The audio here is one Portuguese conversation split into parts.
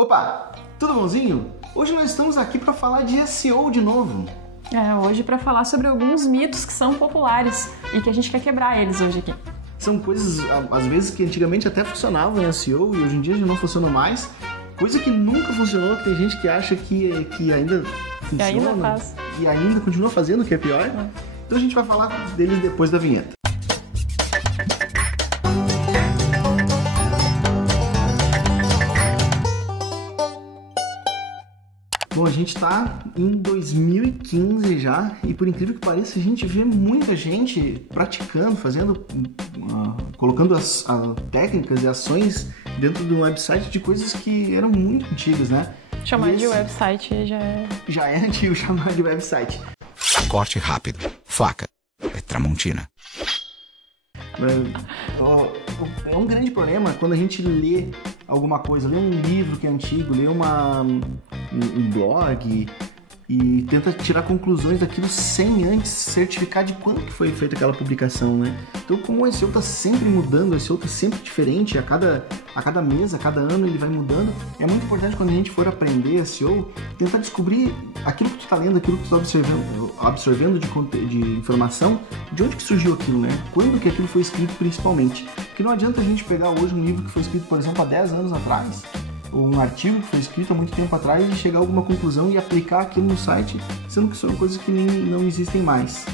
Opa, tudo bonzinho? Hoje nós estamos aqui para falar de SEO de novo. Hoje para falar sobre alguns mitos que são populares e que a gente quer quebrar eles hoje aqui. São coisas, às vezes, que antigamente até funcionavam em SEO e hoje em dia já não funcionam mais. Coisa que nunca funcionou, que tem gente que acha que ainda funciona. E ainda faz. E ainda continua fazendo, que é pior. Então a gente vai falar deles depois da vinheta. Bom, a gente tá em 2015 já e por incrível que pareça a gente vê muita gente praticando, fazendo, colocando as técnicas e ações dentro do website de coisas que eram muito antigas, né? Chamar de website já é... Já é antigo chamar de website. Corte rápido, faca, é Tramontina. É um grande problema quando a gente lê alguma coisa, lê um livro que é antigo, lê um blog e tenta tirar conclusões daquilo sem antes certificar de quando que foi feita aquela publicação, né? Então, como o SEO está sempre mudando, o SEO está sempre diferente, a cada mês, a cada ano ele vai mudando, é muito importante quando a gente for aprender SEO, tentar descobrir aquilo que tu está lendo, aquilo que tu está absorvendo de informação, de onde que surgiu aquilo, né? Quando que aquilo foi escrito principalmente. Porque não adianta a gente pegar hoje um livro que foi escrito, por exemplo, há 10 anos atrás, ou um artigo que foi escrito há muito tempo atrás e chegar a alguma conclusão e aplicar aquilo no site, sendo que são coisas que não existem mais.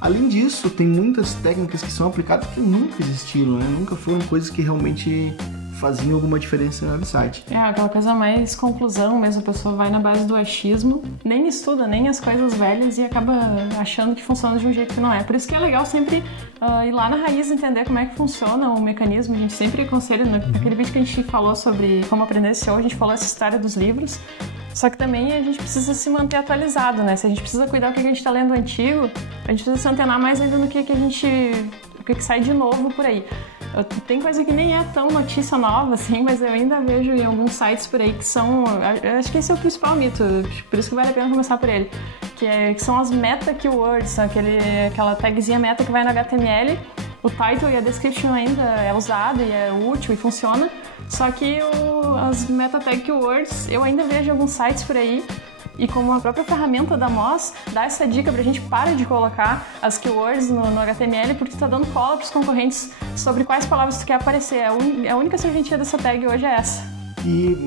Além disso, tem muitas técnicas que são aplicadas que nunca existiram, né? Nunca foram coisas que realmente faziam alguma diferença no website. Aquela coisa mais conclusão mesmo, a pessoa vai na base do achismo, nem estuda nem as coisas velhas e acaba achando que funciona de um jeito que não é. Por isso que é legal sempre ir lá na raiz, entender como é que funciona o mecanismo. A gente sempre aconselha, naquele vídeo que a gente falou sobre como aprender SEO, a gente falou essa história dos livros, só que também a gente precisa se manter atualizado, né? Se a gente precisa cuidar do que a gente está lendo antigo, a gente precisa se antenar mais ainda no que sai de novo por aí. Tem coisa que nem é tão notícia nova assim, mas eu ainda vejo em alguns sites por aí que são... Eu acho que esse é o principal mito, por isso que vale a pena começar por ele. Que são as meta keywords, aquela tagzinha meta que vai no HTML, o title e a description ainda é usado e é útil e funciona, só que as meta tag keywords eu ainda vejo em alguns sites por aí. E como a própria ferramenta da Moz dá essa dica pra gente, para de colocar as keywords no HTML porque tu tá dando cola pros concorrentes sobre quais palavras tu quer aparecer. A única serventia dessa tag hoje é essa.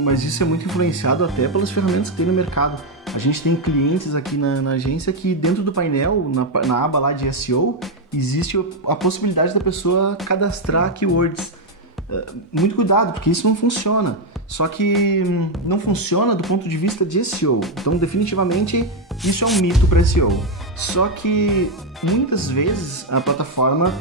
Mas isso é muito influenciado até pelas ferramentas que tem no mercado. A gente tem clientes aqui na agência que dentro do painel, na aba lá de SEO, existe a possibilidade da pessoa cadastrar keywords. Muito cuidado, porque isso não funciona. Só que não funciona do ponto de vista de SEO. Então, definitivamente, isso é um mito para SEO. Só que muitas vezes a plataforma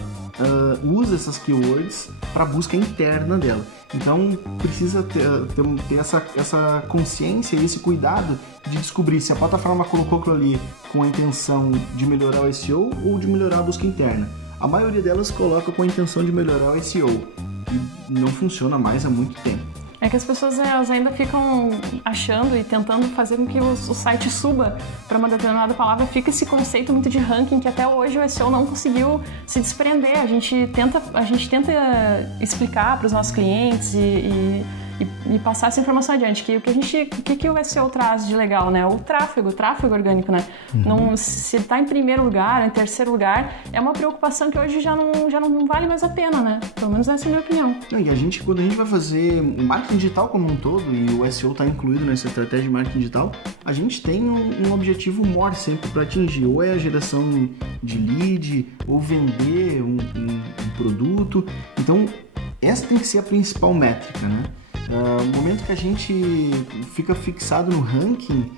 usa essas keywords para busca interna dela. Então, precisa ter essa consciência e esse cuidado de descobrir se a plataforma colocou aquilo ali com a intenção de melhorar o SEO ou de melhorar a busca interna. A maioria delas coloca com a intenção de melhorar o SEO. E não funciona mais há muito tempo. É que as pessoas elas ainda ficam achando e tentando fazer com que o site suba para uma determinada palavra. Fica esse conceito muito de ranking que até hoje o SEO não conseguiu se desprender. A gente tenta explicar para os nossos clientes e passar essa informação adiante. O que o SEO traz de legal, né? O tráfego orgânico, né? Não, se está em primeiro lugar, em terceiro lugar, é uma preocupação que hoje já não vale mais a pena, né? Pelo menos essa é a minha opinião. E quando a gente vai fazer marketing digital como um todo, e o SEO está incluído nessa estratégia de marketing digital, a gente tem um objetivo maior sempre para atingir. Ou é a geração de lead, ou vender um produto. Então, essa tem que ser a principal métrica, né? No momento que a gente fica fixado no ranking,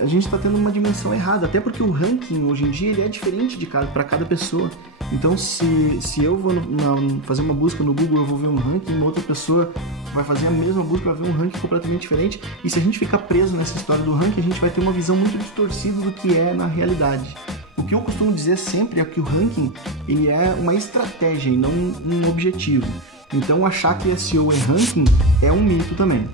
a gente está tendo uma dimensão errada, até porque o ranking hoje em dia ele é diferente para cada pessoa. Então, se eu vou fazer uma busca no Google, eu vou ver um ranking, uma outra pessoa vai fazer a mesma busca, vai ver um ranking completamente diferente. E se a gente ficar preso nessa história do ranking, a gente vai ter uma visão muito distorcida do que é na realidade. O que eu costumo dizer sempre é que o ranking ele é uma estratégia e não um objetivo. Então, achar que SEO é ranking é um mito também.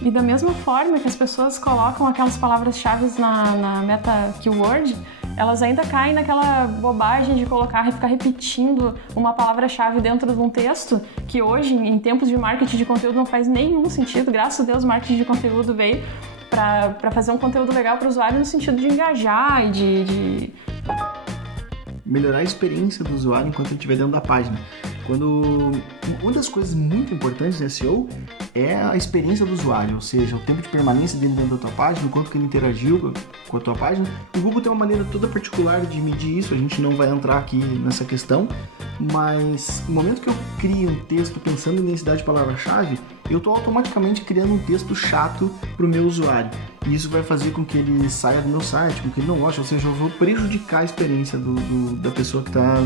E da mesma forma que as pessoas colocam aquelas palavras-chave na meta keyword, elas ainda caem naquela bobagem de ficar repetindo uma palavra-chave dentro de um texto, que hoje, em tempos de marketing de conteúdo, não faz nenhum sentido. Graças a Deus, o marketing de conteúdo veio para fazer um conteúdo legal para o usuário no sentido de engajar e de melhorar a experiência do usuário enquanto ele estiver dentro da página. Uma das coisas muito importantes no SEO é a experiência do usuário, ou seja, o tempo de permanência dele dentro da tua página, o quanto que ele interagiu com a tua página. O Google tem uma maneira toda particular de medir isso, a gente não vai entrar aqui nessa questão, mas no momento que eu crio um texto pensando em densidade de palavra-chave, eu estou automaticamente criando um texto chato para o meu usuário. E isso vai fazer com que ele saia do meu site, com que ele não goste, ou seja, eu vou prejudicar a experiência da pessoa que está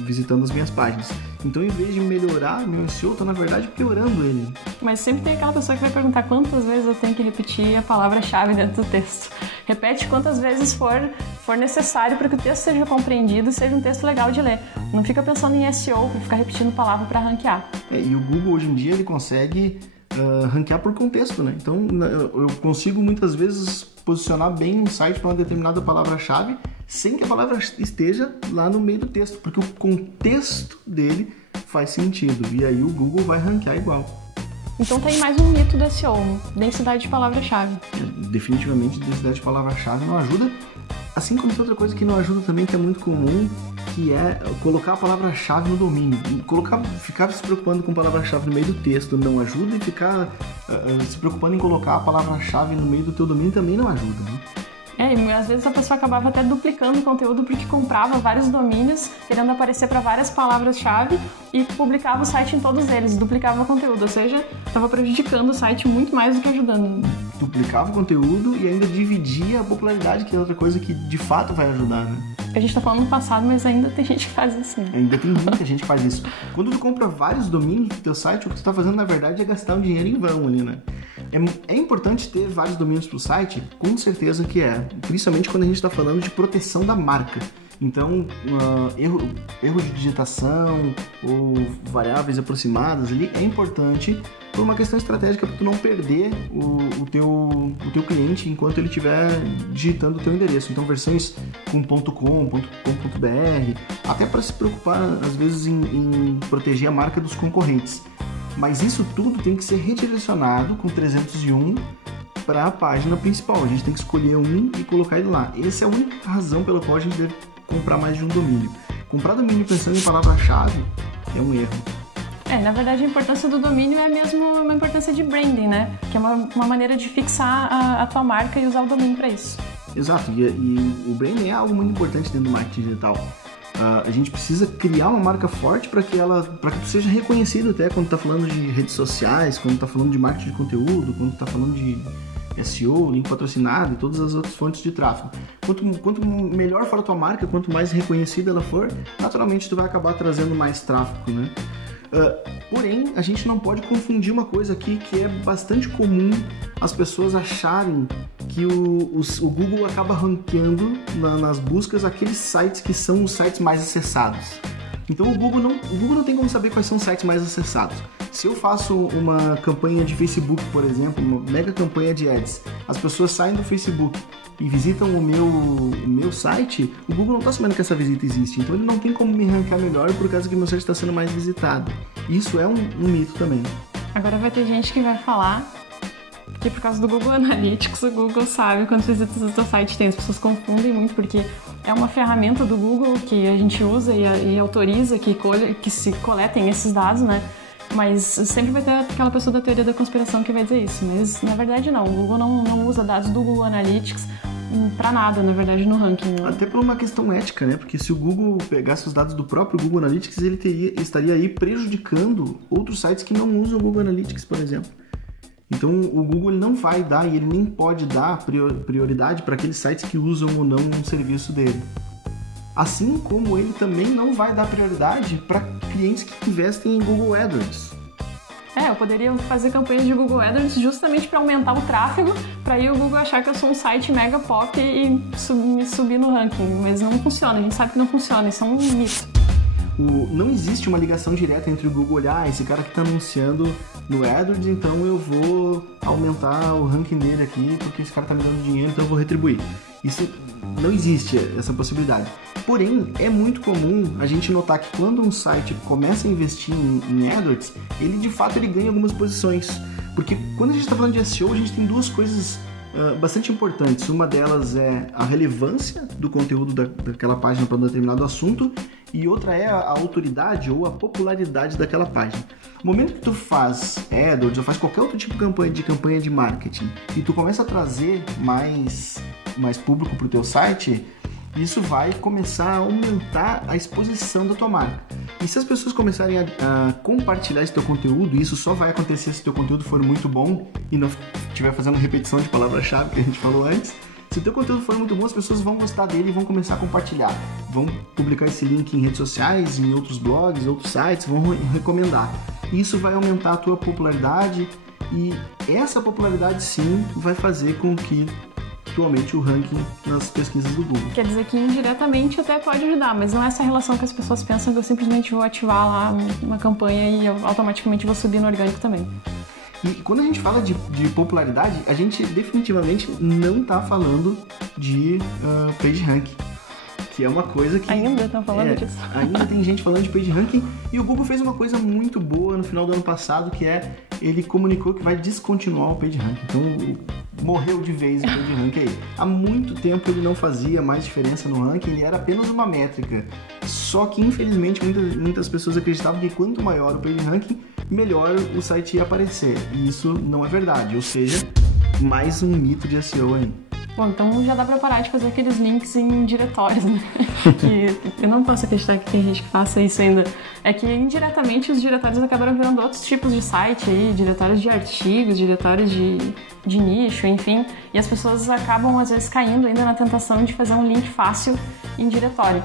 visitando as minhas páginas. Então, em vez de melhorar meu SEO, eu estou, na verdade, piorando ele. Mas sempre tem aquela pessoa que vai perguntar quantas vezes eu tenho que repetir a palavra-chave dentro do texto. Repete quantas vezes for necessário para que o texto seja compreendido e seja um texto legal de ler. Não fica pensando em SEO para ficar repetindo palavra para ranquear. E o Google, hoje em dia, ele consegue ranquear por contexto, né? Então, eu consigo muitas vezes posicionar bem um site para uma determinada palavra-chave sem que a palavra esteja lá no meio do texto, porque o contexto dele faz sentido, e aí o Google vai ranquear igual. Então tem mais um mito do SEO, densidade de palavra-chave. Definitivamente, densidade de palavra-chave não ajuda, assim como tem outra coisa que não ajuda também, que é muito comum, que é colocar a palavra-chave no domínio. Ficar se preocupando com palavra-chave no meio do texto não ajuda, e ficar se preocupando em colocar a palavra-chave no meio do teu domínio também não ajuda, né? E às vezes a pessoa acabava até duplicando o conteúdo porque comprava vários domínios, querendo aparecer para várias palavras-chave e publicava o site em todos eles, duplicava o conteúdo, ou seja, estava prejudicando o site muito mais do que ajudando. Duplicava o conteúdo e ainda dividia a popularidade, que é outra coisa que de fato vai ajudar, né? A gente tá falando no passado, mas ainda tem gente que faz isso, né? Ainda tem muita gente que faz isso. Quando tu compra vários domínios do teu site, o que tu tá fazendo, na verdade, é gastar um dinheiro em vão ali, né? É importante ter vários domínios pro site? Com certeza que é. Principalmente quando a gente tá falando de proteção da marca. Então, erro de digitação ou variáveis aproximadas ali é importante por uma questão estratégica, para tu não perder o teu cliente enquanto ele estiver digitando o teu endereço. Então, versões com .com, .com.br, até para se preocupar, às vezes, em proteger a marca dos concorrentes. Mas isso tudo tem que ser redirecionado com 301 para a página principal. A gente tem que escolher um e colocar ele lá. Essa é a única razão pela qual a gente deve comprar mais de um domínio. Comprar domínio pensando em palavra-chave é um erro. Na verdade, a importância do domínio é mesmo uma importância de branding, né? Que é uma maneira de fixar a tua marca e usar o domínio para isso. Exato, e o branding é algo muito importante dentro do marketing digital. A gente precisa criar uma marca forte para que tu seja reconhecido até quando está falando de redes sociais, quando está falando de marketing de conteúdo, quando está falando de SEO, link patrocinado e todas as outras fontes de tráfego. Quanto melhor for a tua marca, quanto mais reconhecida ela for, naturalmente tu vai acabar trazendo mais tráfego, né? Porém, a gente não pode confundir uma coisa aqui que é bastante comum as pessoas acharem que o Google acaba ranqueando nas buscas aqueles sites que são os sites mais acessados. Então o Google não tem como saber quais são os sites mais acessados. Se eu faço uma campanha de Facebook, por exemplo, uma mega campanha de ads, as pessoas saem do Facebook e visitam o meu site, o Google não está sabendo que essa visita existe, então ele não tem como me ranquear melhor por causa que meu site está sendo mais visitado. Isso é um mito também. Agora vai ter gente que vai falar que por causa do Google Analytics, o Google sabe quantas visitas o teu site tem. As pessoas confundem muito porque é uma ferramenta do Google que a gente usa e autoriza que se coletem esses dados, né? Mas sempre vai ter aquela pessoa da teoria da conspiração que vai dizer isso. Mas na verdade não, o Google não usa dados do Google Analytics para nada, na verdade, no ranking. Até por uma questão ética, né? Porque se o Google pegasse os dados do próprio Google Analytics, ele estaria aí prejudicando outros sites que não usam o Google Analytics, por exemplo. Então o Google ele não vai dar e ele nem pode dar prioridade para aqueles sites que usam ou não um serviço dele. Assim como ele também não vai dar prioridade para clientes que investem em Google AdWords. Eu poderia fazer campanhas de Google AdWords justamente para aumentar o tráfego, para aí o Google achar que eu sou um site mega pop e me subir no ranking, mas não funciona, a gente sabe que não funciona, isso é um mito. Não existe uma ligação direta entre o Google olhar, esse cara que está anunciando no AdWords, então eu vou aumentar o ranking dele aqui, porque esse cara está me dando dinheiro, então eu vou retribuir. Isso não existe, essa possibilidade. Porém, é muito comum a gente notar que quando um site começa a investir em AdWords, ele de fato ele ganha algumas posições. Porque quando a gente está falando de SEO, a gente tem duas coisas bastante importantes. Uma delas é a relevância do conteúdo daquela página para um determinado assunto, e outra é a autoridade ou a popularidade daquela página. No momento que tu faz AdWords ou faz qualquer outro tipo de campanha de marketing e tu começa a trazer mais público para o teu site, isso vai começar a aumentar a exposição da tua marca. E se as pessoas começarem a compartilhar esse teu conteúdo, isso só vai acontecer se o teu conteúdo for muito bom e não estiver fazendo repetição de palavra-chave que a gente falou antes. Se o teu conteúdo for muito bom, as pessoas vão gostar dele e vão começar a compartilhar. Vão publicar esse link em redes sociais, em outros blogs, outros sites, vão recomendar. Isso vai aumentar a tua popularidade e essa popularidade sim vai fazer com que tu aumente o ranking nas pesquisas do Google. Quer dizer que indiretamente até pode ajudar, mas não é essa relação que as pessoas pensam que eu simplesmente vou ativar lá uma campanha e eu automaticamente vou subir no orgânico também. E quando a gente fala de popularidade, a gente definitivamente não está falando de PageRank, que é uma coisa que... Ainda estão falando disso. Ainda tem gente falando de PageRank, e o Google fez uma coisa muito boa no final do ano passado, que é, ele comunicou que vai descontinuar o PageRank. Então, morreu de vez o PageRank aí. Há muito tempo ele não fazia mais diferença no ranking, ele era apenas uma métrica. Só que, infelizmente, muitas pessoas acreditavam que quanto maior o PageRank, melhor o site ia aparecer. E isso não é verdade, ou seja, mais um mito de SEO aí. Bom, então já dá pra parar de fazer aqueles links em diretórios, né? Que eu não posso acreditar que tem gente que faça isso ainda. É que indiretamente os diretórios acabaram virando outros tipos de site aí, diretórios de artigos, diretórios de nicho, enfim. E as pessoas acabam às vezes caindo ainda na tentação de fazer um link fácil em diretório.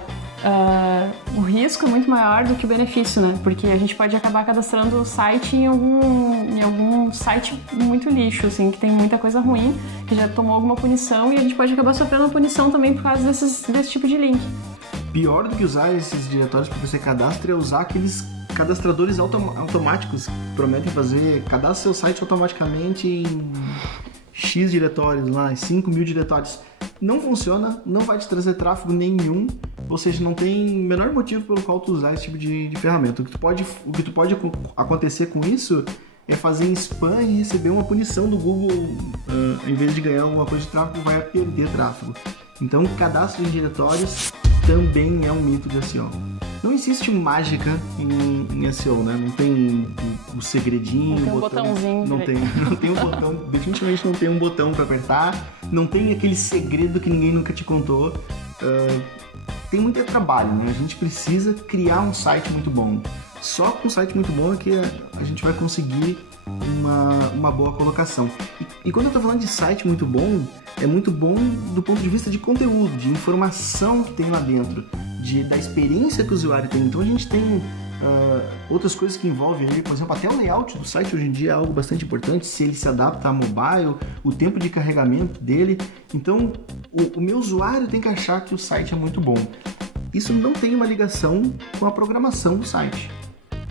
O risco é muito maior do que o benefício, né? Porque a gente pode acabar cadastrando o site em algum site muito lixo, assim, que tem muita coisa ruim, que já tomou alguma punição, e a gente pode acabar sofrendo uma punição também por causa desse tipo de link. Pior do que usar esses diretórios para você cadastrar é usar aqueles cadastradores automáticos que prometem cadastra seu site automaticamente em X diretórios lá, 5.000 diretórios. Não funciona, não vai te trazer tráfego nenhum, ou seja, não tem menor motivo pelo qual tu usar esse tipo de ferramenta. O que tu pode acontecer com isso é fazer spam e receber uma punição do Google, em vez de ganhar alguma coisa de tráfego, vai perder tráfego. Então, cadastro em diretórios também é um mito de SEO. Não existe mágica em SEO, né? Não tem o segredinho, não tem um botãozinho. Não tem um botão, definitivamente não tem um botão para apertar, não tem aquele segredo que ninguém nunca te contou. Tem muito trabalho, né? A gente precisa criar um site muito bom. Só com um site muito bom é que a gente vai conseguir uma boa colocação. E quando eu estou falando de site muito bom, é muito bom do ponto de vista de conteúdo, de informação que tem lá dentro, da experiência que o usuário tem. Então a gente tem outras coisas que envolvem ali, por exemplo, até o layout do site hoje em dia é algo bastante importante, se ele se adapta a mobile, o tempo de carregamento dele. Então o meu usuário tem que achar que o site é muito bom. Isso não tem uma ligação com a programação do site.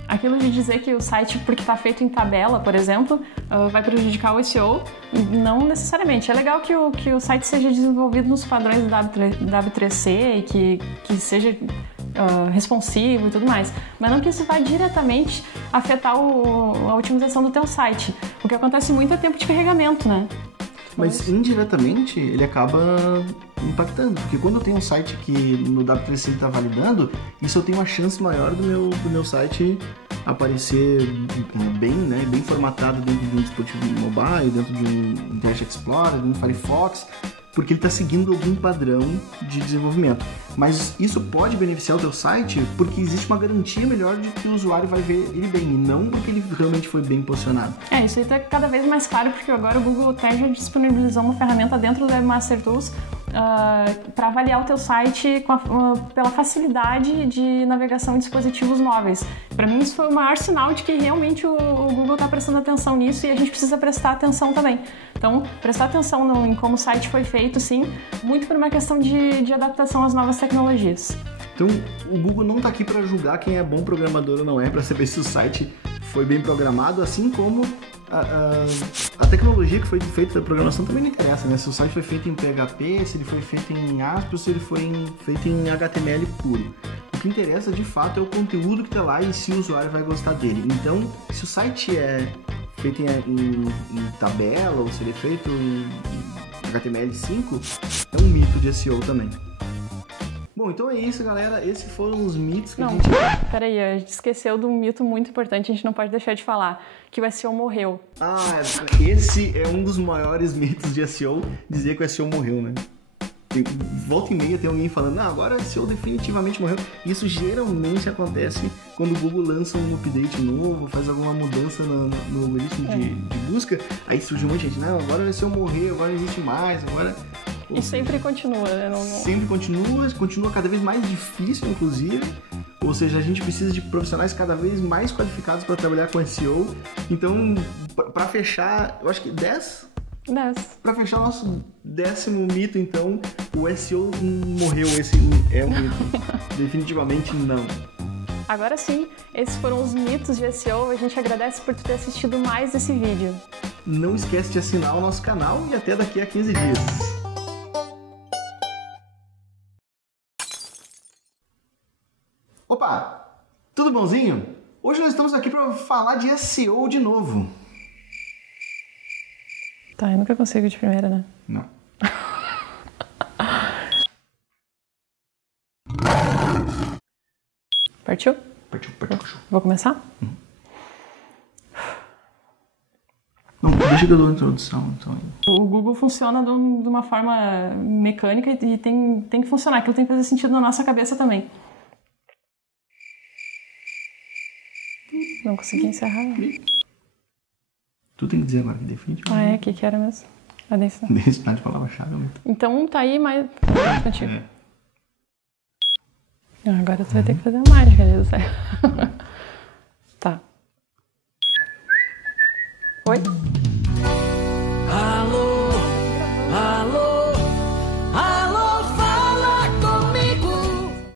Aquilo de dizer que o site, porque está feito em tabela, por exemplo, vai prejudicar o SEO, não necessariamente. É legal que o site seja desenvolvido nos padrões do W3C e que seja responsivo e tudo mais, mas não que isso vai diretamente afetar a otimização do teu site. O que acontece muito é tempo de carregamento, né? Mas indiretamente ele acaba impactando, porque quando eu tenho um site que no W3C está validando, isso eu tenho uma chance maior do meu site aparecer bem formatado dentro de um dispositivo mobile, dentro de um Internet Explorer, dentro do Firefox, porque ele está seguindo algum padrão de desenvolvimento. Mas isso pode beneficiar o teu site porque existe uma garantia melhor de que o usuário vai ver ele bem, e não porque ele realmente foi bem posicionado. Isso aí está cada vez mais claro, porque agora o Google até já disponibilizou uma ferramenta dentro do Webmaster Tools para avaliar o teu site pela facilidade de navegação em dispositivos móveis. Para mim isso foi o maior sinal de que realmente o Google está prestando atenção nisso, e a gente precisa prestar atenção também. Então, prestar atenção em como o site foi feito, sim, muito por uma questão de adaptação às novas tecnologias. Então, o Google não está aqui para julgar quem é bom programador ou não é, para saber se o site foi bem programado, assim como a tecnologia que foi feita da programação também não interessa, né? Se o site foi feito em PHP, se ele foi feito em ASP, se ele foi feito em HTML puro. O que interessa, de fato, é o conteúdo que está lá e se o usuário vai gostar dele. Então, se o site é feito em tabela ou se ele é feito em HTML5, é um mito de SEO também. Bom, então é isso, galera. Esses foram os mitos que a gente... Peraí, a gente esqueceu de um mito muito importante, a gente não pode deixar de falar, que o SEO morreu. Ah, esse é um dos maiores mitos de SEO, dizer que o SEO morreu, né? Volta e meia tem alguém falando, não, agora o SEO definitivamente morreu. Isso geralmente acontece quando o Google lança um update novo, faz alguma mudança no algoritmo de busca, aí surge um monte de gente, não, agora o SEO morreu, agora não existe mais, agora... E sempre continua, né? Sempre continua cada vez mais difícil, inclusive. Ou seja, a gente precisa de profissionais cada vez mais qualificados para trabalhar com SEO. Então, para fechar, eu acho que 10? 10. Para fechar o nosso 10º mito, então, o SEO morreu. Esse é um mito. Definitivamente não. Agora sim, esses foram os mitos de SEO. A gente agradece por ter assistido mais esse vídeo. Não esquece de assinar o nosso canal e até daqui a 15 dias. Opa, tudo bonzinho? Hoje nós estamos aqui para falar de SEO de novo. Tá, eu nunca consigo de primeira, né? Não. Partiu? Partiu. Vou começar? Não, deixa que eu dou a introdução. Então. O Google funciona de uma forma mecânica e tem que funcionar, aquilo tem que fazer sentido na nossa cabeça também. Não consegui encerrar. Tu tem que dizer agora que definitivamente. Ah, é? O que era mesmo? A densidade. Densidade de palavra-chave. Então tá aí, mas... Contigo. É. Agora tu vai ter que fazer a mágica, né? Tá. Oi?